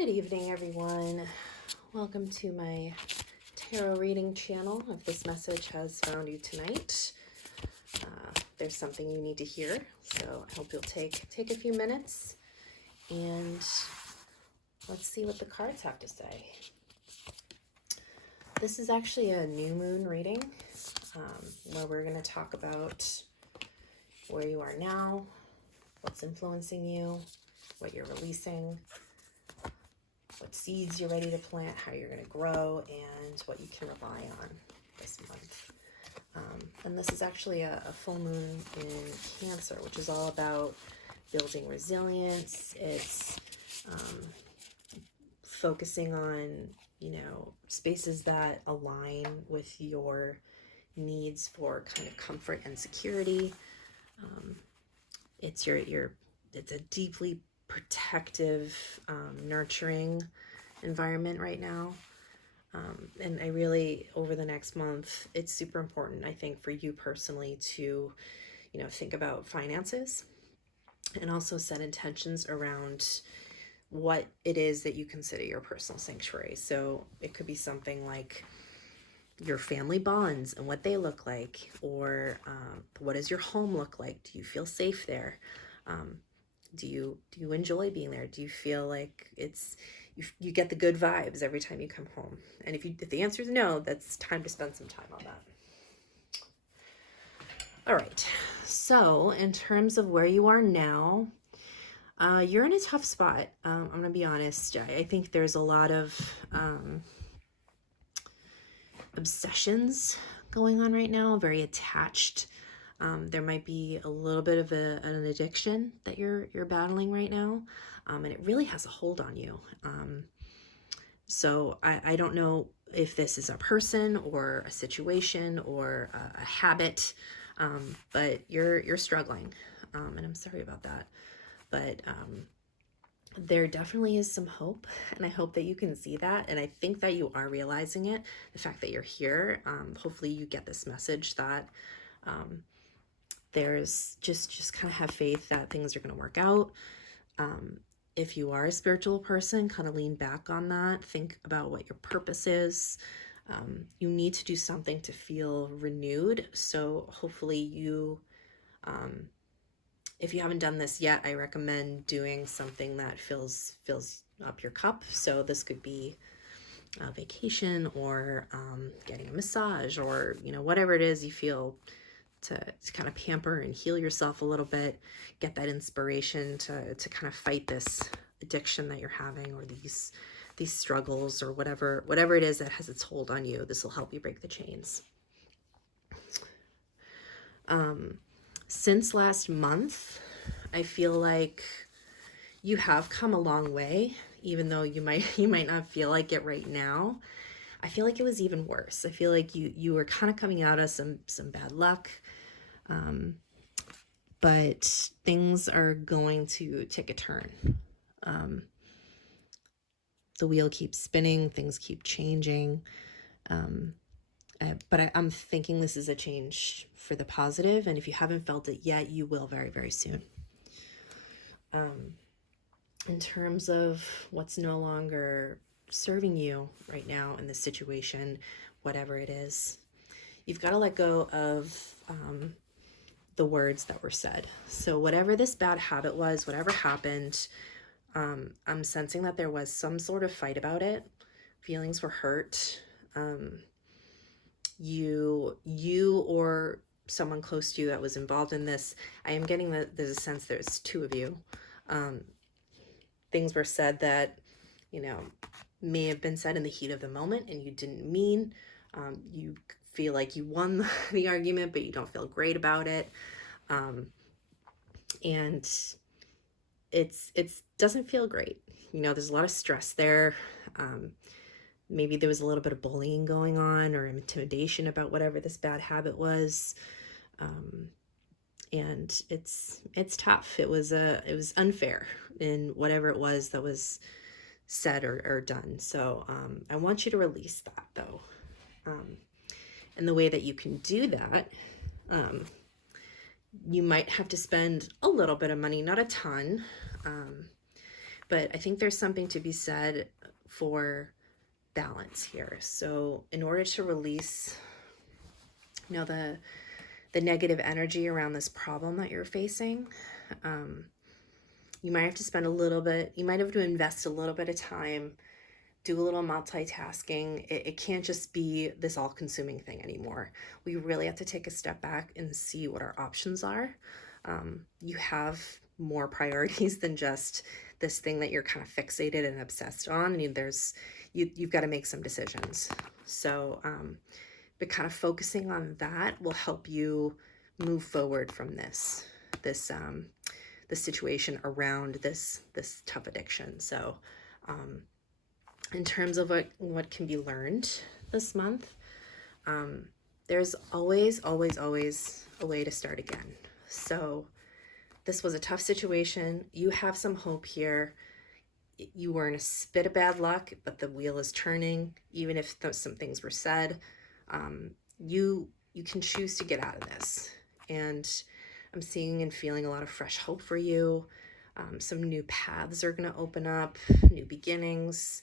Good evening, everyone. Welcome to my tarot reading channel. If this message has found you tonight, there's something you need to hear. So I hope you'll take a few minutes and let's see what the cards have to say. This is actually a new moon reading where we're going to talk about where you are now, what's influencing you, what you're releasing, what seeds you're ready to plant, how you're going to grow, and what you can rely on this month. And this is actually a full moon in Cancer, which is all about building resilience. It's focusing on, spaces that align with your needs for kind of comfort and security. It's it's a deeply protective, nurturing environment right now. And I really, over the next month, it's super important, I think, for you personally to, think about finances and also set intentions around what it is that you consider your personal sanctuary. So it could be something like your family bonds and what they look like, or what does your home look like? Do you feel safe there? Do you enjoy being there? Do you feel like you get the good vibes every time you come home? And if the answer is no, that's time to spend some time on that. All right. So in terms of where you are now, you're in a tough spot. I'm going to be honest. I think there's a lot of obsessions going on right now, very attached. There might be a little bit of an addiction that you're battling right now, and it really has a hold on you. So I don't know if this is a person or a situation or a habit, but you're struggling, and I'm sorry about that. But there definitely is some hope, and I hope that you can see that, and I think that you are realizing it. The fact that you're here, hopefully you get this message that there's just kind of have faith that things are going to work out. If you are a spiritual person, kind of lean back on that. Think about what your purpose is. You need to do something to feel renewed. So hopefully you, if you haven't done this yet, I recommend doing something that fills up your cup. So this could be a vacation, or getting a massage, or whatever it is you feel to kind of pamper and heal yourself a little bit, get that inspiration to kind of fight this addiction that you're having, or these struggles, or whatever it is that has its hold on you. This will help you break the chains. Since last month, I feel like you have come a long way, even though you might not feel like it right now. I feel like it was even worse. I feel like you were kind of coming out of some bad luck, but things are going to take a turn. The wheel keeps spinning, things keep changing, but I'm thinking this is a change for the positive, and if you haven't felt it yet, you will very, very soon. In terms of what's no longer serving you right now in this situation, whatever it is, you've got to let go of the words that were said. So whatever this bad habit was, whatever happened, I'm sensing that there was some sort of fight about it. Feelings were hurt. You or someone close to you that was involved in this. I am getting that there's a sense there's two of you. Things were said that, may have been said in the heat of the moment and you didn't mean. You feel like you won the argument, but you don't feel great about it. And it's doesn't feel great. There's a lot of stress there. Maybe there was a little bit of bullying going on, or intimidation about whatever this bad habit was. And it's tough. It was unfair in whatever it was that was said or done. So I want you to release that, though. And the way that you can do that, you might have to spend a little bit of money, not a ton, But I think there's something to be said for balance here. So in order to release, the negative energy around this problem that you're facing, you might have to spend a little bit, you might have to invest a little bit of time, do a little multitasking. It can't just be this all-consuming thing anymore. We really have to take a step back and see what our options are. You have more priorities than just this thing that you're kind of fixated and obsessed on. And you've got to make some decisions. So, but kind of focusing on that will help you move forward from this situation around this tough addiction. So, in terms of what can be learned this month, there's always a way to start again. So this was a tough situation. You have some hope here. You were in a spit of bad luck, but the wheel is turning. Even if some things were said, you can choose to get out of this. And I'm seeing and feeling a lot of fresh hope for you. Some new paths are going to open up, new beginnings.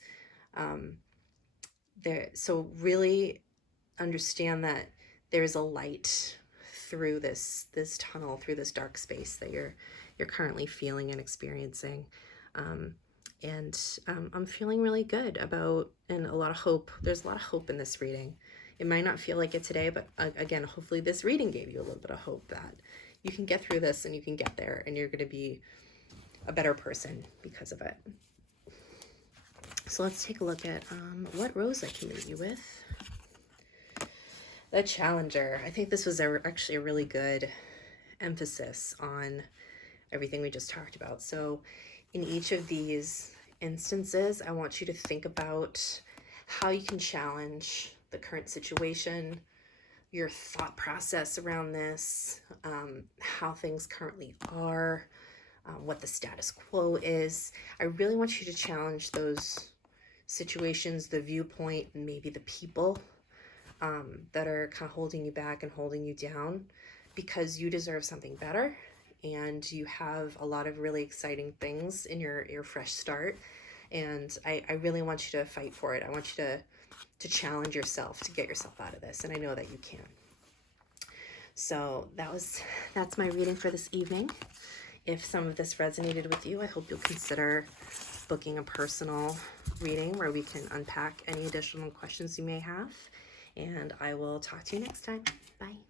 So really understand that there's a light through this tunnel, through this dark space that you're currently feeling and experiencing. I'm feeling really good about, and a lot of hope. There's a lot of hope in this reading. It might not feel like it today, but again, hopefully this reading gave you a little bit of hope that you can get through this and you can get there, and you're going to be a better person because of it. So let's take a look at what rose I can meet you with. The Challenger. I think this was actually a really good emphasis on everything we just talked about. So in each of these instances, I want you to think about how you can challenge the current situation, your thought process around this, how things currently are, what the status quo is. I really want you to challenge those situations, the viewpoint, and maybe the people that are kind of holding you back and holding you down, because you deserve something better, and you have a lot of really exciting things in your fresh start. And I really want you to fight for it. I want you to challenge yourself to get yourself out of this, and I know that you can. So that's my reading for this evening. If some of this resonated with you, I hope you'll consider booking a personal reading where we can unpack any additional questions you may have. And I will talk to you next time. Bye.